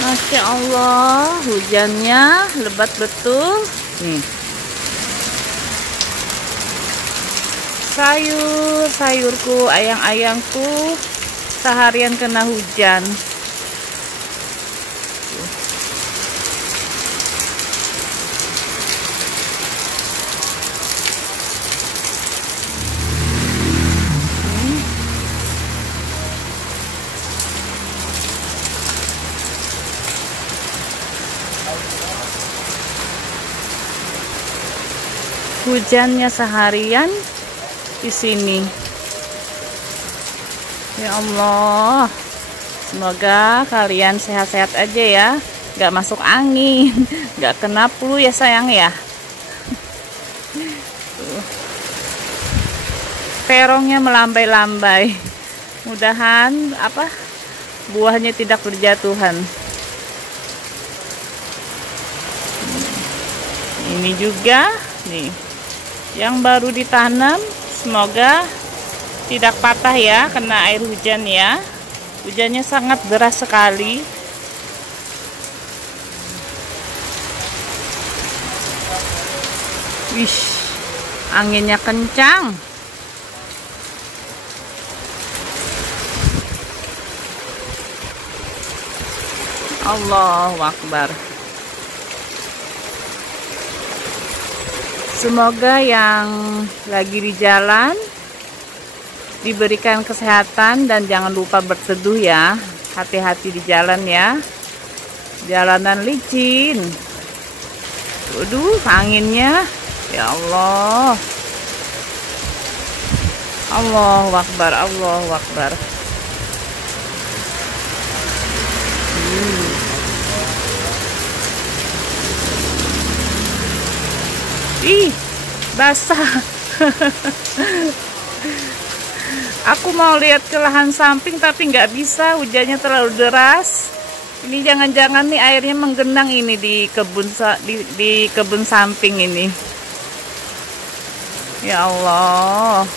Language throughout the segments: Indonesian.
Masya Allah, hujannya lebat betul. Nih, sayurku, ayang-ayangku seharian kena hujan. Hujannya seharian di sini. Ya Allah, semoga kalian sehat-sehat aja ya, nggak masuk angin, nggak kena flu ya sayang ya. Terongnya melambai-lambai. Mudahan buahnya tidak berjatuhan. Ini juga nih yang baru ditanam, semoga tidak patah ya kena air hujan ya. Hujannya sangat deras sekali. Wih, anginnya kencang. Allahu Akbar. Semoga yang lagi di jalan diberikan kesehatan dan jangan lupa berteduh ya. Hati-hati di jalan ya. Jalanan licin. Waduh, anginnya. Ya Allah. Allahu Akbar, Allahu Akbar. Ih, basah. Aku mau lihat ke lahan samping tapi nggak bisa, hujannya terlalu deras. Ini jangan-jangan nih airnya menggenang ini di kebun samping ini. Ya Allah.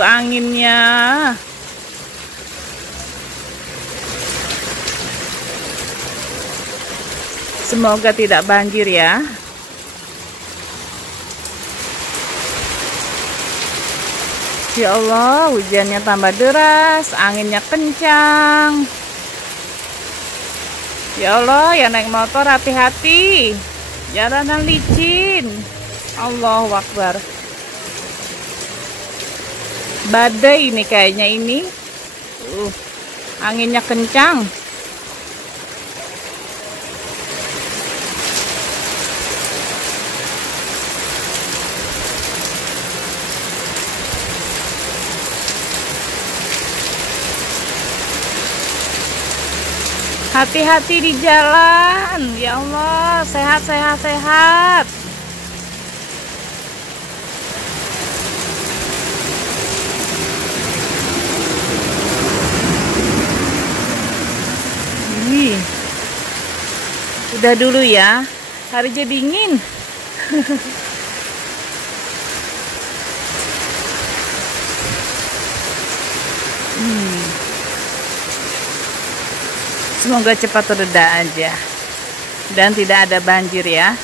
Anginnya. Semoga tidak banjir ya. Ya Allah, hujannya tambah deras, anginnya kencang. Ya Allah, yang naik motor hati-hati. Jalanan licin. Allahu Akbar. Badai ini kayaknya ini. Anginnya kencang. Hati-hati di jalan. Ya Allah, sehat. Ini udah dulu ya, harinya dingin. Semoga cepat reda aja dan tidak ada banjir ya.